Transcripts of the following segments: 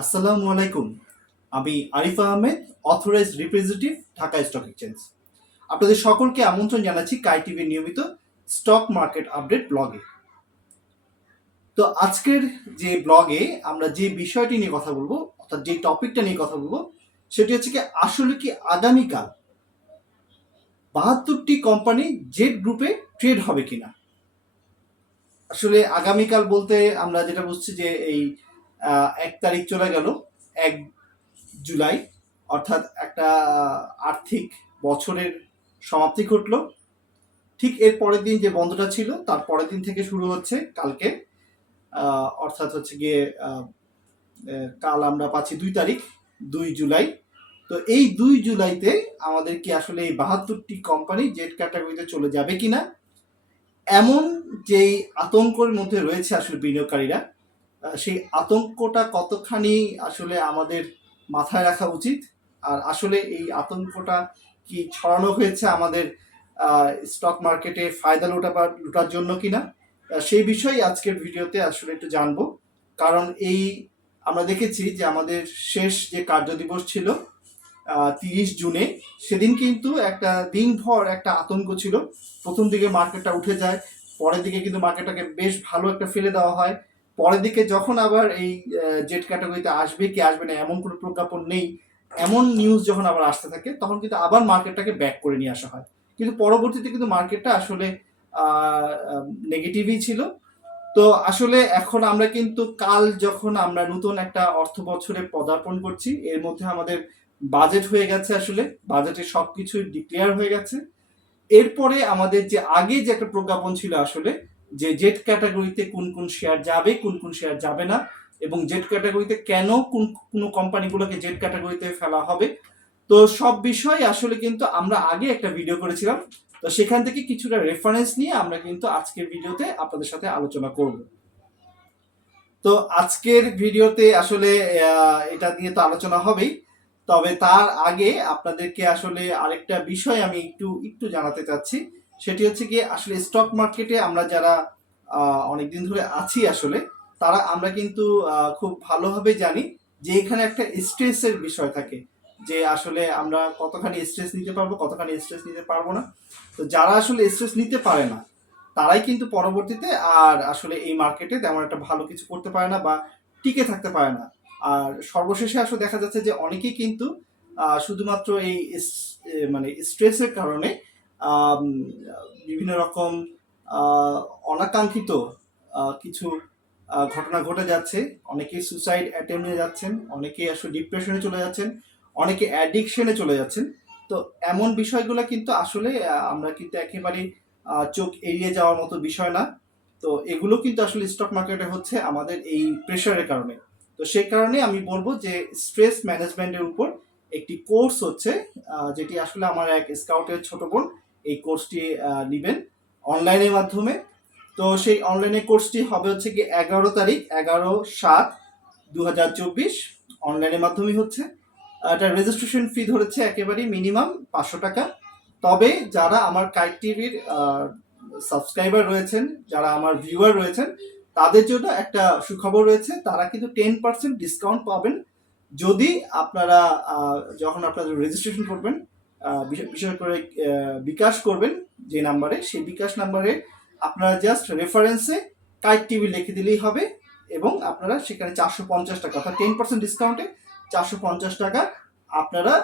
আসসালামু আলাইকুম। আমি Arifa Ahmed, authorised representative, Dhaka stock exchange. আপনাদের সকলকে আমন্ত্রণ জানাচ্ছি কাই টিভির নিয়মিত স্টক মার্কেট আপডেট ব্লগে। তো আজকের যে ব্লগে আমরা যে বিষয়টি নিয়ে কথা বলবো, অর্থাৎ যে টপিকটা নিয়ে কথা বলবো, সেটি হচ্ছে কি আসলে কি আগামীকাল ৭২টি কোম্পানি জেড গ্রুপে ট্রেড হবে কিনা। আসলে আগামীকাল বলতে আমরা যেটা বুঝছি যে এই ১ তারিখ চলে গেল, ১ জুলাই, অর্থাৎ একটা আর্থিক বছরের সমাপ্তি ঘটল। ঠিক এর পরের দিন যে বন্ধটা ছিল তার পরের দিন থেকে শুরু হচ্ছে কালকে, অর্থাৎ হচ্ছে গিয়ে কাল আমরা পাচ্ছি ২ তারিখ, ২ জুলাই। তো এই ২ জুলাইতে আমাদের কি আসলে এই ৭২টি কোম্পানি জেড ক্যাটাগরিতে চলে যাবে কিনা, এমন যেই আতঙ্কের মধ্যে রয়েছে আসলে বিনিয়োগকারীরা, সেই আতঙ্কটা কতখানি আসলে আমাদের মাথায় রাখা উচিত, আর আসলে এই আতঙ্কটা কি ছড়ানো হয়েছে আমাদের স্টক মার্কেটে ফায়দা লুটার জন্য কিনা, সেই বিষয়ে আজকের ভিডিওতে আসলে একটু জানবো। কারণ এই আমরা দেখেছি যে আমাদের শেষ যে কার্যদিবস ছিল ৩০ জুনে, সেদিন কিন্তু একটা দিনভর একটা আতঙ্ক ছিল। প্রথম দিকে মার্কেটটা উঠে যায়, পরের দিকে কিন্তু মার্কেটটাকে বেশ ভালো একটা ফেলে দেওয়া হয়। পরের দিকে যখন আবার এই জেড ক্যাটাগরিতে আসবে কি আসবে না এমন কোনো প্রজ্ঞাপন নেই, এমন নিউজ যখন আবার আসতে থাকে, তখন কিন্তু আবার মার্কেটটাকে ব্যাক করে নিয়ে আসা হয়। কিন্তু পরবর্তীতে কিন্তু মার্কেটটা আসলে নেগেটিভই ছিল। তো আসলে এখন আমরা কিন্তু কাল যখন আমরা নতুন একটা অর্থ বছরে পদার্পণ করছি, এর মধ্যে আমাদের বাজেট হয়ে গেছে, আসলে বাজেটে সবকিছু ডিক্লেয়ার হয়ে গেছে। এরপরে আমাদের যে আগে যে একটা প্রজ্ঞাপন ছিল আসলে, যে জেড ক্যাটাগরিতে কোন কোন শেয়ার যাবে, কোন কোন শেয়ার যাবে না, এবং জেড ক্যাটাগরিতে কেন কোন কোন কোম্পানিগুলোকে জেড ক্যাটাগরিতে ফেলা হবে, তো সব বিষয় আসলে কিন্তু আমরা আগে একটা ভিডিও করেছিলাম। তো সেখান থেকে কিছুটা রেফারেন্স নিয়ে আমরা কিন্তু আজকের ভিডিওতে আপনাদের সাথে আলোচনা করব। তো আজকের ভিডিওতে আসলে এটা নিয়ে তো আলোচনা হবেই, তবে তার আগে আপনাদেরকে আসলে আরেকটা বিষয় আমি একটু একটু জানাতে চাচ্ছি। সেটি হচ্ছে কি আসলে স্টক মার্কেটে আমরা যারা অনেকদিন ধরে আছি আসলে, তারা আমরা কিন্তু খুব ভালোভাবে জানি যে এখানে একটা স্ট্রেসের বিষয় থাকে, যে আসলে আমরা কতখানি স্ট্রেস নিতে পারবো, কতখানি স্ট্রেস নিতে পারবো না। তো যারা আসলে স্ট্রেস নিতে পারে না, তারাই কিন্তু পরবর্তীতে আর আসলে এই মার্কেটে তেমন একটা ভালো কিছু করতে পারে না বা টিকে থাকতে পারে না। আর সর্বশেষে আসলে দেখা যাচ্ছে যে অনেকেই কিন্তু শুধুমাত্র এই মানে স্ট্রেসের কারণে আম, বিভিন্ন রকম অনাকাঙ্ক্ষিত কিছু ঘটনা ঘটে যাচ্ছে। অনেকেই সুসাইড অ্যাটেম্পে যাচ্ছেন, অনেকেই আসলে ডিপ্রেশনে চলে যাচ্ছেন, অনেকে অ্যাডিকশনে চলে যাচ্ছেন। তো এমন বিষয়গুলো কিন্তু আসলে আমরা কিন্তু একেবারেই চোখ এড়িয়ে যাওয়ার মতো বিষয় না। তো এগুলো কিন্তু আসলে স্টক মার্কেটে হচ্ছে আমাদের এই প্রেশারের কারণে। তো সেই কারণে আমি বলবো যে স্ট্রেস ম্যানেজমেন্টের উপর একটি কোর্স হচ্ছে, যেটি আসলে আমার এক স্কাউটের ছোট বোন এই কোর্সটি নেবেন অনলাইনের মাধ্যমে। তো সেই অনলাইনে কোর্সটি হবে হচ্ছে কি ১১ তারিখ, ১১/৭/২০২৪, অনলাইনের মাধ্যমেই হচ্ছে। এটা রেজিস্ট্রেশন ফি ধরেছে একেবারেই মিনিমাম ৫০০ টাকা। তবে যারা আমার কাইট টিভির সাবস্ক্রাইবার রয়েছেন, যারা আমার ভিউয়ার রয়েছেন, তাদের জন্য একটা সুখবর রয়েছে, তারা কিন্তু 10% ডিসকাউন্ট পাবেন যদি আপনারা যখন আপনাদের রেজিস্ট্রেশন করবেন, বিশেষ করে বিকাশ করবেন যে নাম্বারে, সেই বিকাশ নাম্বারে আপনারা জাস্ট রেফারেন্সে কাইট টিভি লিখে দিলেই হবে, এবং আপনারা সেখানে ৪৫০ টাকা, অর্থাৎ 10% ডিসকাউন্টে ৪৫০ টাকা আপনারা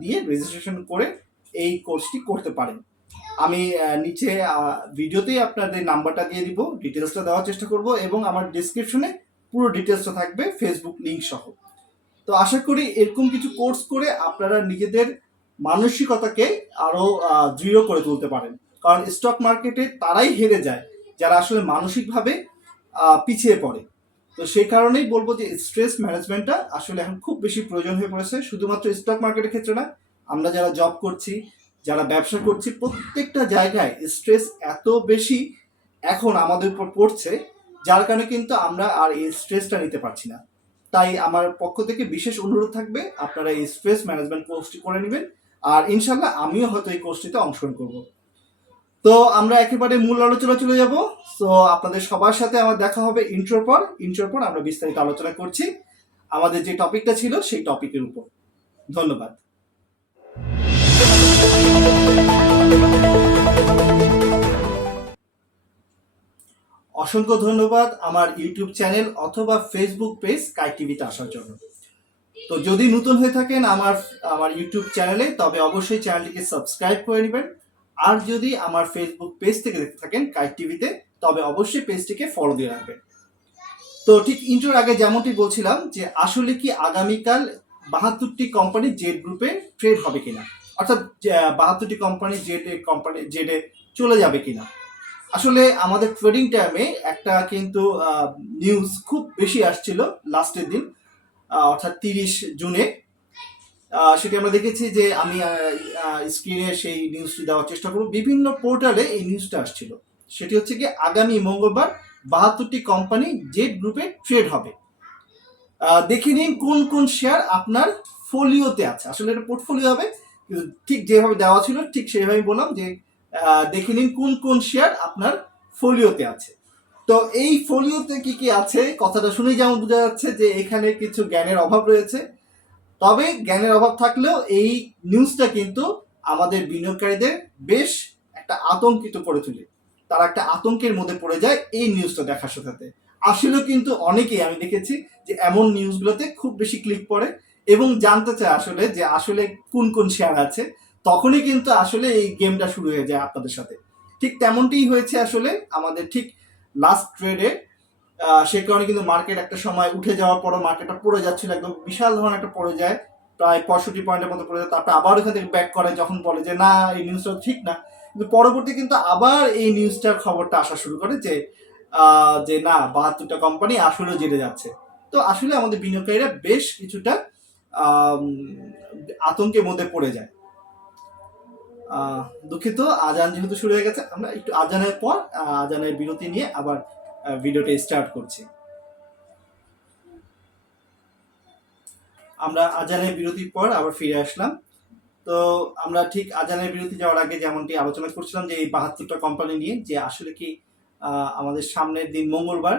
দিয়ে রেজিস্ট্রেশন করে এই কোর্সটি করতে পারেন। আমি নিচে ভিডিওতেই আপনাদের নাম্বারটা দিয়ে দিব, ডিটেলসটা দেওয়ার চেষ্টা করব, এবং আমার ডিসক্রিপশনে পুরো ডিটেলসটা থাকবে, ফেসবুক লিঙ্ক সহ। তো আশা করি এরকম কিছু কোর্স করে আপনারা নিজেদের মানসিকতাকে আরো দৃঢ় করে তুলতে পারেন। কারণ স্টক মার্কেটে তারাই হেরে যায় যারা আসলে মানসিকভাবে পিছিয়ে পড়ে। তো সেই কারণেই বলবো যে স্ট্রেস ম্যানেজমেন্টটা আসলে এখন খুব বেশি প্রয়োজন হয়ে পড়েছে, শুধুমাত্র স্টক মার্কেটের ক্ষেত্রে না, আমরা যারা জব করছি, যারা ব্যবসা করছি, প্রত্যেকটা জায়গায় স্ট্রেস এত বেশি এখন আমাদের উপর পড়ছে, যার কারণে কিন্তু আমরা আর এই স্ট্রেসটা নিতে পারছি না। তাই আমার পক্ষ থেকে বিশেষ অনুরোধ থাকবে, আপনারা এই স্ট্রেস ম্যানেজমেন্ট কোর্সটি করে নেবেন, আর ইনশাল্লাহ আমিও হয়তো এই কোর্সটিতে অংশগ্রহণ করব। তো আমরা একেবারে মূল আলোচনা চলে যাব। তো আপনাদের সবার সাথে আমার দেখা হবে ইন্ট্রোর পর আমরা বিস্তারিত আলোচনা করছি। আমাদের যে টপিকটা ছিল সেই টপিকের উপর। ধন্যবাদ। অসংখ্য ধন্যবাদ আমার ইউটিউব চ্যানেল অথবা ফেসবুক পেজ স্কাই টিভিতে আসার জন্য। তো যদি নতুন হয়ে থাকেন আমার আমার ইউটিউব চ্যানেলে, তবে অবশ্যই চ্যানেলটিকে সাবস্ক্রাইব করে নেবেন। আর যদি আমার ফেসবুক পেজ থেকে দেখতে থাকেন কাই টিভিতে, তবে অবশ্যই পেজটিকে ফলো দিয়ে রাখবেন। তো ঠিক ইন্ট্রোর আগে যেমনটি বলছিলাম যে আসলে কি আগামীকাল 72টি কোম্পানি জেড গ্রুপে ট্রেড হবে কিনা, অর্থাৎ 72টি কোম্পানি জেডে চলে যাবে কিনা। আসলে আমাদের ট্রেডিং টাইমে একটা কিন্তু নিউজ খুব বেশি আসছিল লাস্টের দিন, অর্থাৎ 30 জুনে। সেটি আমরা দেখেছি যে আমি স্ক্রিনে সেই নিউজটি দেওয়ার চেষ্টা করব। বিভিন্ন পোর্টালে এই নিউজটা আসছিল। সেটি হচ্ছে কি আগামী মঙ্গলবার 72টি কোম্পানি জেড গ্রুপে ট্রেড হবে। দেখে নিন কোন কোন শেয়ার আপনার ফোলিওতে আছে। আসলে এটা পোর্টফোলিও হবে, কিন্তু ঠিক যেভাবে দেওয়া ছিল ঠিক সেভাবে বললাম যে দেখে নিন কোন কোন শেয়ার আপনার ফোলিওতে আছে। তো এই ফোলিওতে কি কি আছে কথাটা শুনেই যেমন বোঝা যাচ্ছে যে এখানে কিছু জ্ঞানের অভাব রয়েছে। তবে জ্ঞানের অভাব থাকলেও এই নিউজটা কিন্তু আমাদের বিনিয়োগকারীদের বেশ একটা আতঙ্কিত করে তোলে। তারা একটা আতঙ্কের মধ্যে পড়ে যায় এই নিউজটা দেখার সাথে। আসলেও কিন্তু অনেকেই আমি দেখেছি যে এমন নিউজগুলোতে খুব বেশি ক্লিক করে এবং জানতে চায় আসলে যে আসলে কোন কোন শেয়ার আছে। তখনই কিন্তু আসলে এই গেমটা শুরু হয়ে যায় আপনাদের সাথে। ঠিক তেমনটিই হয়েছে আসলে আমাদের ঠিক লাস্ট ট্রেডে। সে কারণে কিন্তু মার্কেট একটা সময় উঠে যাওয়ার পরও মার্কেটটা পড়ে যাচ্ছিল, একদম বিশাল ধরনের একটা পড়ে যায়, প্রায় 65 পয়েন্টের মতো পড়ে যায়। তারপর আবার ওখান থেকে ব্যাক করে যখন বলে যে না এই নিউজটা ঠিক না, কিন্তু পরবর্তী কিন্তু আবার এই নিউজটার খবরটা আসা শুরু করে যে যে না 72টা কোম্পানি আসলেও জেনে যাচ্ছে। তো আসলে আমাদের বিনিয়োগকারীরা বেশ কিছুটা আতঙ্কের মধ্যে পড়ে যায়। দুঃখিত, আজান যেহেতু শুরু হয়ে গেছে, আমরা একটু আজানের পর আজানের বিরতি নিয়ে আবার ভিডিওটা স্টার্ট করছি। আমরা আজানের বিরতির পর আবার ফিরে আসলাম। তো আমরা ঠিক আজানের বিরতি যাওয়ার আগে যেমনটি আলোচনা করছিলাম যে এই 72টা কোম্পানি নিয়ে, যে আসলে কি আমাদের সামনের দিন মঙ্গলবার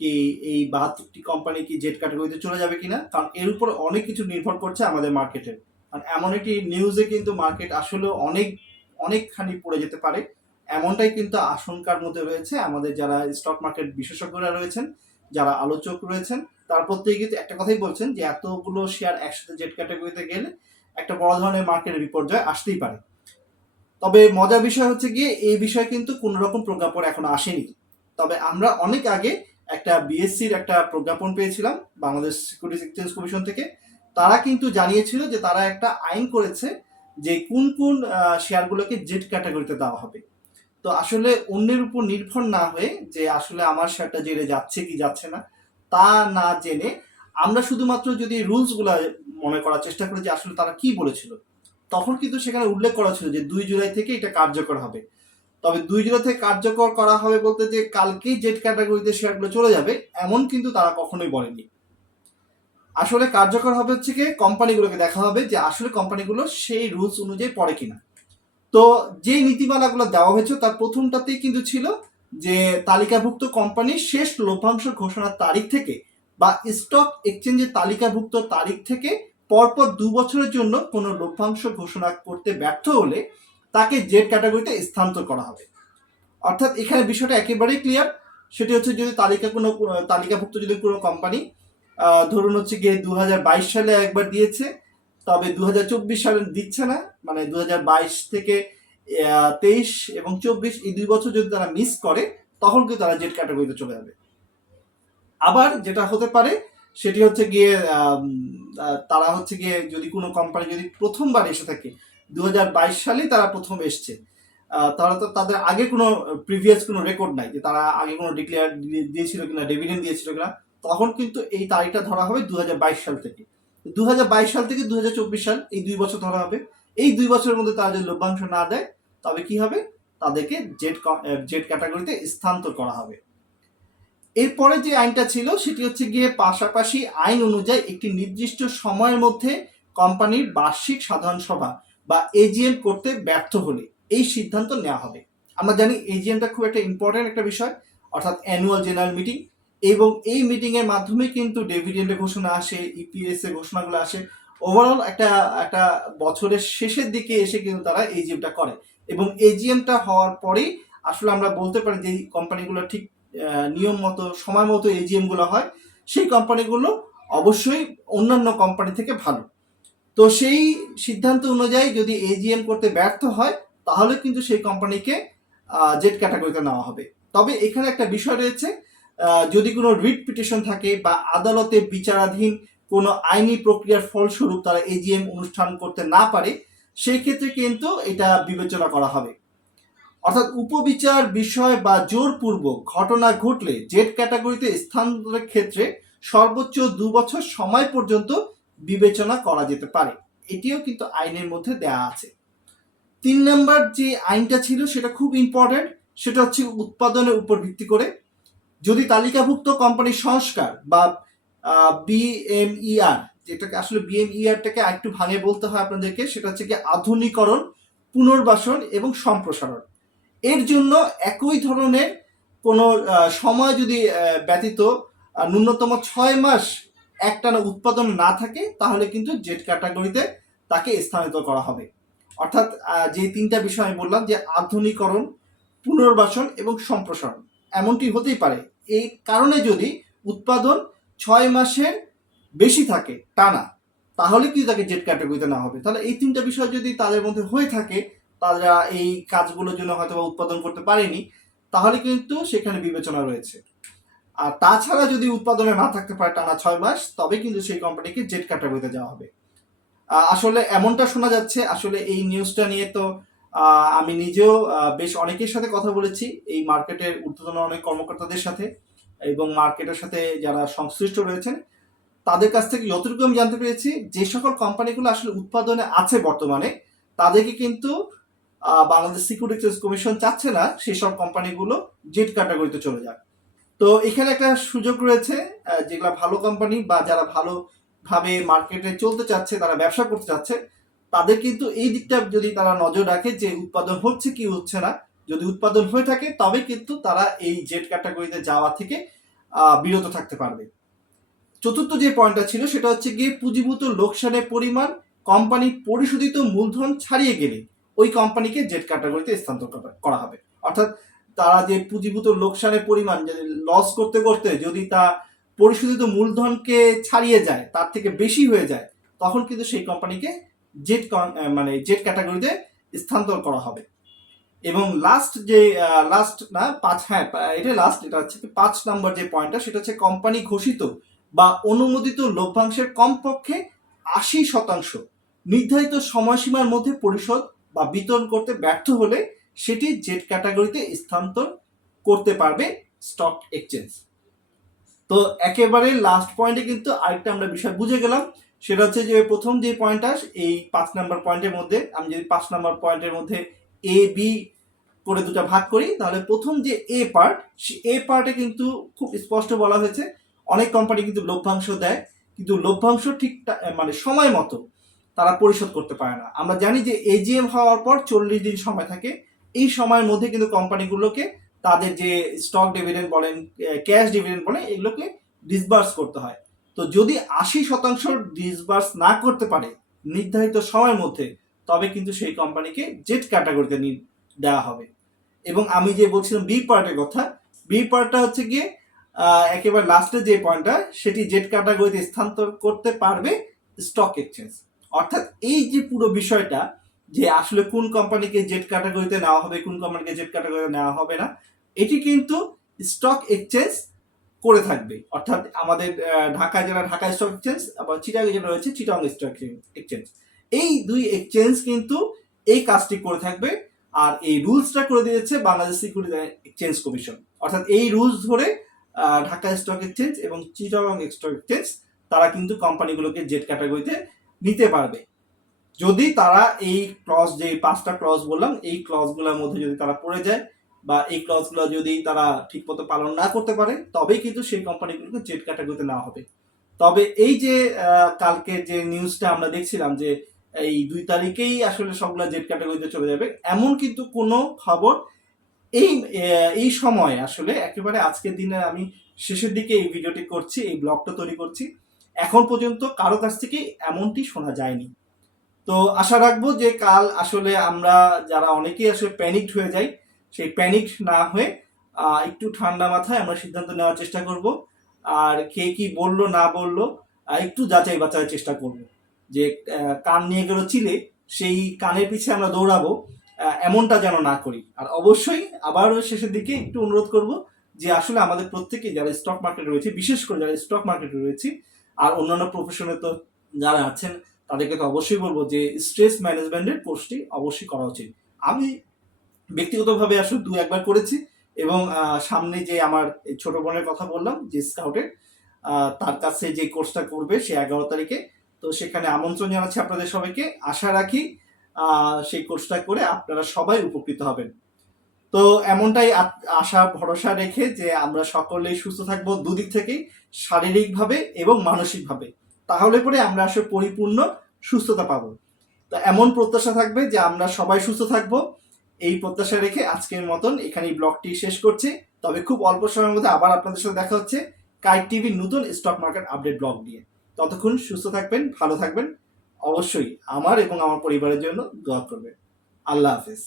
কি এই 72টি কোম্পানি কি জেড ক্যাটাগরিতে চলে যাবে কিনা, কারণ এর উপর অনেক কিছু নির্ভর করছে আমাদের মার্কেটের। আর এমন একটি নিউজে কিন্তু মার্কেট আসলে অনেকখানি পড়ে যেতে পারে, এমনটাই কিন্তু আশঙ্কার মধ্যে রয়েছে আমাদের যারা স্টক মার্কেট বিশেষজ্ঞরা রয়েছেন, যারা আলোচক রয়েছেন। তার প্রত্যেকে কিন্তু একটা কথাই বলছেন যে এতগুলো শেয়ার একসাথে জেড ক্যাটাগরিতে গেলে একটা বড় ধরনের মার্কেটের বিপর্যয় আসতেই পারে। তবে মজার বিষয় হচ্ছে গিয়ে এই বিষয়ে কিন্তু কোনো রকম প্রজ্ঞাপন এখনো আসেনি। তবে আমরা অনেক আগে একটা বিএসসির একটা প্রজ্ঞাপন পেয়েছিলাম বাংলাদেশ সিকিউরিটিজ এক্সচেঞ্জ কমিশন থেকে। তারা কিন্তু জানিয়েছিল যে তারা একটা আইন করেছে যে কোন কোন শেয়ারগুলোকে জেড ক্যাটাগরিতে দেওয়া হবে। তো আসলে অন্যের উপর নির্ভর না হয়ে যে আসলে আমার শেয়ারটা জেনে যাচ্ছে কি যাচ্ছে না তা না জেনে আমরা শুধুমাত্র যদি রুলসগুলো মনে করার চেষ্টা করি যে আসলে তারা কি বলেছিল, তখন কিন্তু সেখানে উল্লেখ করা ছিল যে 2 জুলাই থেকে এটা কার্যকর হবে। তবে 2 জুলাই থেকে কার্যকর করা হবে বলতে যে কালকেই জেড ক্যাটাগরিতে শেয়ারগুলো চলে যাবে এমন কিন্তু তারা কখনোই বলেনি। আসলে কার্যকর হবে হচ্ছে কি কোম্পানিগুলোকে দেখা হবে যে আসলে কোম্পানিগুলো সেই রুলস অনুযায়ী পড়ে কিনা। তো যে নীতিমালাগুলো দেওয়া হয়েছে তার প্রথমটাতেই কিন্তু ছিল যে তালিকাভুক্ত কোম্পানির শেষ লভ্যাংশ ঘোষণার তারিখ থেকে বা স্টক এক্সচেঞ্জের তালিকাভুক্ত তারিখ থেকে পরপর 2 বছরের জন্য কোনো লভ্যাংশ ঘোষণা করতে ব্যর্থ হলে তাকে জেড ক্যাটাগরিতে স্থানান্তর করা হবে। অর্থাৎ এখানে বিষয়টা একেবারেই ক্লিয়ার। সেটি হচ্ছে যদি তালিকাভুক্ত যদি কোনো কোম্পানি ধরুন হচ্ছে গিয়ে 2022 সালে একবার দিয়েছে, তবে 2024 সালে দিচ্ছে না, মানে 2022 থেকে 23 এবং 24 এই 2 বছর যদি তারা মিস করে তখন কিন্তু তারা জেড ক্যাটাগরিতে চলে যাবে। আবার যেটা হতে পারে সেটি হচ্ছে গিয়ে তারা হচ্ছে গিয়ে যদি কোনো কোম্পানি যদি প্রথমবার এসে থাকে 2022 সালেই তারা প্রথম এসছে, তারা তো তাদের আগে কোনো প্রিভিয়াস কোনো রেকর্ড নাই যে তারা আগে কোনো ডিক্লেয়ার দিয়েছিল কিনা, ডিভিডেন্ড দিয়েছিল কিনা, তখন কিন্তু এই তারিখটা ধরা হবে 2022 সাল থেকে। 2022 সাল থেকে 2024 সাল এই 2 বছর ধরা হবে। এই 2 বছরের মধ্যে তারা যদি লভ্যাংশ না দেয় তবে কি হবে, তাদেরকে জেড ক্যাটাগরিতে স্থানান্তর করা হবে। এরপরে যে আইনটা ছিল সেটি হচ্ছে গিয়ে পাশাপাশি আইন অনুযায়ী একটি নির্দিষ্ট সময়ের মধ্যে কোম্পানির বার্ষিক সাধারণ সভা বা এজিএম করতে ব্যর্থ হলে এই সিদ্ধান্ত নেওয়া হবে। আমরা জানি এজিএমটা খুব একটা ইম্পর্টেন্ট একটা বিষয়, অর্থাৎ অ্যানুয়াল জেনারেল মিটিং। এবং এই মিটিং এর মাধ্যমে কিন্তু ডিভিডেন্ডের ঘোষণা আসে, ইপিএস এর ঘোষণাগুলো আসে। ওভারঅল একটা একটা বছরের শেষের দিকে এসে কিন্তু তারা এজিএমটা করে, এবং এজিএমটা হওয়ার পরেই আসলে আমরা বলতে পারি যে কোম্পানিগুলো ঠিক নিয়ম মতো সময় মতো এজিএম গুলো হয়, সেই কোম্পানিগুলো অবশ্যই অন্যান্য কোম্পানি থেকে ভালো। তো সেই সিদ্ধান্ত অনুযায়ী যদি এজিএম করতে ব্যর্থ হয়, তাহলে কিন্তু সেই কোম্পানিকে জেড ক্যাটাগরিতে নেওয়া হবে। তবে এখানে একটা বিষয় রয়েছে, যদি কোনো রিট পিটিশন থাকে বা আদালতে বিচারাধীন কোনো আইনি প্রক্রিয়ার ফলস্বরূপ তারা এজিএম অনুষ্ঠান করতে না পারে, সেই ক্ষেত্রে কিন্তু এটা বিবেচনা করা হবে। অর্থাৎ উপবিচার বিষয় বা জোরপূর্বক ঘটনা ঘটলে জেড ক্যাটাগরিতে স্থানান্তরের ক্ষেত্রে সর্বোচ্চ 2 বছর সময় পর্যন্ত বিবেচনা করা যেতে পারে। এটিও কিন্তু আইনের মধ্যে দেয়া আছে। 3 নম্বর যে আইনটা ছিল সেটা খুব ইম্পর্টেন্ট, সেটা হচ্ছে উৎপাদনের উপর ভিত্তি করে যদি তালিকাভুক্ত কোম্পানির সংস্কার বা বিএমইআর, যেটাকে আসলে বিএমইআরটাকে একটু ভাঙে বলতে হয় আপনাদেরকে, সেটা হচ্ছে কি আধুনিকরণ, পুনর্বাসন এবং সম্প্রসারণ, এর জন্য একই ধরনের কোনো সময় যদি ব্যতীত ন্যূনতম 6 মাস একটানা উৎপাদন না থাকে, তাহলে কিন্তু জেড ক্যাটাগরিতে তাকে স্থানান্তর করা হবে। অর্থাৎ যে 3টা বিষয় আমি বললাম, যে আধুনিকরণ, পুনর্বাসন এবং সম্প্রসারণ, এমনটি হতেই পারে এই কারণে যদি উৎপাদন 6 মাসের বেশি থাকে টানা, তাহলে কিন্তু তাকে জেড ক্যাটাগরিতে না হবে। তাহলে এই 3টা বিষয় যদি তাদের মধ্যে হয়ে থাকে, তারা এই কাজগুলোর জন্য হয়তো উৎপাদন করতে পারেনি, তাহলে কিন্তু সেখানে বিবেচনা রয়েছে। আর তাছাড়া যদি উৎপাদনে না থাকতে পারে টানা 6 মাস, তবে কিন্তু সেই কোম্পানিকে জেড ক্যাটাগরিতে যাওয়া হবে। আসলে এমনটা শোনা যাচ্ছে, আসলে এই নিউজটা নিয়ে তো আমি নিজেও বেশ অনেকের সাথে কথা বলেছি, এই মার্কেটের ঊর্ধ্বতন অনেক কর্মকর্তাদের সাথে এবং মার্কেটের সাথে যারা সংশ্লিষ্ট রয়েছেন, তাদের কাছ থেকে যতটুকু আমি জানতে পেরেছি, যে সকল কোম্পানিগুলো আসলে উৎপাদনে আছে বর্তমানে, তাদেরকে কিন্তু বাংলাদেশ সিকিউরিটি এক্সচেঞ্জ কমিশন চাচ্ছে না সেসব কোম্পানিগুলো জেড ক্যাটাগরিতে চলে যায়। তো এখানে একটা সুযোগ রয়েছে, যেগুলো ভালো কোম্পানি বা যারা ভালোভাবে মার্কেটে চলতে চাচ্ছে, তারা ব্যবসা করতে চাচ্ছে, তাদের কিন্তু এই দিকটা যদি তারা নজর রাখে যে উৎপাদন হচ্ছে কি হচ্ছে না, যদি উৎপাদন হয়ে থাকে তবে কিন্তু তারা এই জেড ক্যাটাগরিতে যাওয়া থেকে বিরত থাকতে পারবে। চতুর্থ যে পয়েন্টটা ছিল সেটা হচ্ছে গিয়ে পুঁজিভূত লোকসানের পরিমাণ কোম্পানি পরিশোধিত মূলধন ছাড়িয়ে গেলে ওই কোম্পানিকে জেড ক্যাটাগরিতে স্থানান্তর করা হবে। অর্থাৎ তারা যে পুঁজিভূত লোকসানের পরিমাণ লস করতে করতে যদি তা পরিশোধিত মূলধনকে ছাড়িয়ে যায়, তার থেকে বেশি হয়ে যায়, তখন কিন্তু সেই কোম্পানিকে জেড ক্যাটাগরিতে স্থানান্তর করা হবে। এবং এটা হচ্ছে 5 নম্বর যে পয়েন্টটা, সেটা হচ্ছে কোম্পানি ঘোষিত বা অনুমোদিত লভ্যাংশের কমপক্ষে 80% নির্ধারিত সময়সীমার মধ্যে পরিশোধ বা বিতরণ করতে ব্যর্থ হলে সেটি জেড ক্যাটাগরিতে স্থানান্তর করতে পারবে স্টক এক্সচেঞ্জ। তো একেবারে লাস্ট পয়েন্টে কিন্তু আরেকটা আমরা বিষয় বুঝে গেলাম, সেটা হচ্ছে যে প্রথম যে পয়েন্টটা, এই 5 নম্বর পয়েন্টের মধ্যে আমি যদি 5 নম্বর পয়েন্টের মধ্যে এ বি করে দুটো ভাগ করি, তাহলে প্রথম যে এ পার্টে কিন্তু খুব স্পষ্ট বলা হয়েছে অনেক কোম্পানি কিন্তু লভ্যাংশ দেয়, কিন্তু লভ্যাংশ ঠিক সময় মতো তারা পরিশোধ করতে পারে না। আমরা জানি যে এজিএম হওয়ার পর 40 দিন সময় থাকে, এই সময়ের মধ্যে কিন্তু কোম্পানিগুলোকে তাদের যে স্টক ডিভিডেন্ড বলেন, ক্যাশ ডিভিডেন্ড বলেন, এগুলোকে ডিসবার্স করতে হয়। তো যদি 80% ডিসবার্স না করতে পারে নির্ধারিত সময়ের মধ্যে, তবে কিন্তু সেই কোম্পানিকে জেড ক্যাটাগরিতে দেওয়া হবে। এবং আমি যে বলছিলাম বি পার্টের কথা, বি পার্টটা হচ্ছে গিয়ে একেবারে লাস্টে যে পয়েন্টটা, সেটি জেড ক্যাটাগরিতে স্থানান্তর করতে পারবে স্টক এক্সচেঞ্জ। অর্থাৎ এই যে পুরো বিষয়টা, যে আসলে কোন কোম্পানিকে জেড ক্যাটাগরিতে নেওয়া হবে, কোন কোম্পানিকে জেড ক্যাটাগরিতে নেওয়া হবে না, এটি কিন্তু স্টক এক্সচেঞ্জ করে থাকবে। অর্থাৎ আমাদের ঢাকায় যারা ঢাকা স্টক এক্সচেঞ্জ, আবার চিটাগং যেটা রয়েছে চিটাগং স্টক এক্সচেঞ্জ, এই দুই এক্সচেঞ্জ কিন্তু এই কাজটি করে থাকবে। আর এই রুলসটা করে দিয়েছে বাংলাদেশ সিকিউরিটি এক্সচেঞ্জ কমিশন। অর্থাৎ এই রুলস ধরে ঢাকা স্টক এক্সচেঞ্জ এবং চিটাগং স্টক এক্সচেঞ্জ তারা কিন্তু কোম্পানিগুলোকে জেড ক্যাটাগরিতে নিতে পারবে, যদি তারা এই ক্লজ, যে 5টা ক্লজ বললাম, এই ক্লজগুলোর মধ্যে যদি তারা পড়ে যায় বা এই ক্লজগুলো যদি তারা ঠিকমতো পালন না করতে পারে, তবেই কিন্তু সেই কোম্পানিগুলোকে জেড ক্যাটাগরিতে নেওয়া হবে। তবে এই যে কালকে যে নিউজটা আমরা দেখছিলাম যে এই 2 তারিখেই আসলে সবগুলা জেড ক্যাটাগরিতে চলে যাবে, এমন কিন্তু কোনো খবর এই এই সময় আসলে একেবারে আজকের দিনে আমি শেষের দিকে এই ভিডিওটি করছি, এই ব্লগটা তৈরি করছি, এখন পর্যন্ত কারো কাছ থেকে এমনটি শোনা যায়নি। তো আশা রাখবো যে কাল আসলে আমরা যারা অনেকেই আসলে প্যানিকড হয়ে যাই, সেই প্যানিক না হয়ে একটু ঠান্ডা মাথায় আমরা সিদ্ধান্ত নেওয়ার চেষ্টা করব। আর কে কি বললো না বললো একটু যাচাই বাছাইয়ের চেষ্টা করব। যে কান নিয়ে গেল চিলে, সেই কানের পিছে আমরা দৌড়াবো, এমনটা যেন না করি। আর অবশ্যই আবারও শেষের দিকে একটু অনুরোধ করব যে আসলে আমাদের প্রত্যেকেই যারা স্টক মার্কেটে রয়েছে, বিশেষ করে যারা স্টক মার্কেটে রয়েছে আর অন্যান্য প্রফেশনে তো যারা আছেন, তাদেরকে তো অবশ্যই বলবো যে স্ট্রেস ম্যানেজমেন্টের কোর্সটি অবশ্যই করা উচিত। আমি ব্যক্তিগতভাবে আসলে দু একবার করেছি এবং সামনে যে আমার ছোট বোনের কথা বললাম যে স্কাউটের, তার কাছে যে কোর্সটা করবে সে 11 তারিখে, তো সেখানে আমন্ত্রণ জানাচ্ছি আপনাদের সবাইকে। আশা রাখি সেই কোর্সটা করে আপনারা সবাই উপকৃত হবেন। তো এমনটাই আশা ভরসা রেখে যে আমরা সকলেই সুস্থ থাকবো দুদিক থেকেই, শারীরিকভাবে এবং মানসিকভাবে, তাহলে পরে আমরা আসলে পরিপূর্ণ সুস্থতা পাবো। তো এমন প্রত্যাশা থাকবে যে আমরা সবাই সুস্থ থাকবো, এই প্রত্যাশা রেখে আজকের মতন এখানেই ব্লগটি শেষ করছি। তবে খুব অল্প সময়ের মধ্যে আবার আপনাদের সাথে দেখা হচ্ছে কাইট টিভির নতুন স্টক মার্কেট আপডেট ব্লগ নিয়ে। ততক্ষণ সুস্থ থাকবেন, ভালো থাকবেন, অবশ্যই আমার এবং আমার পরিবারের জন্য দোয়া করবেন। আল্লাহ হাফেজ।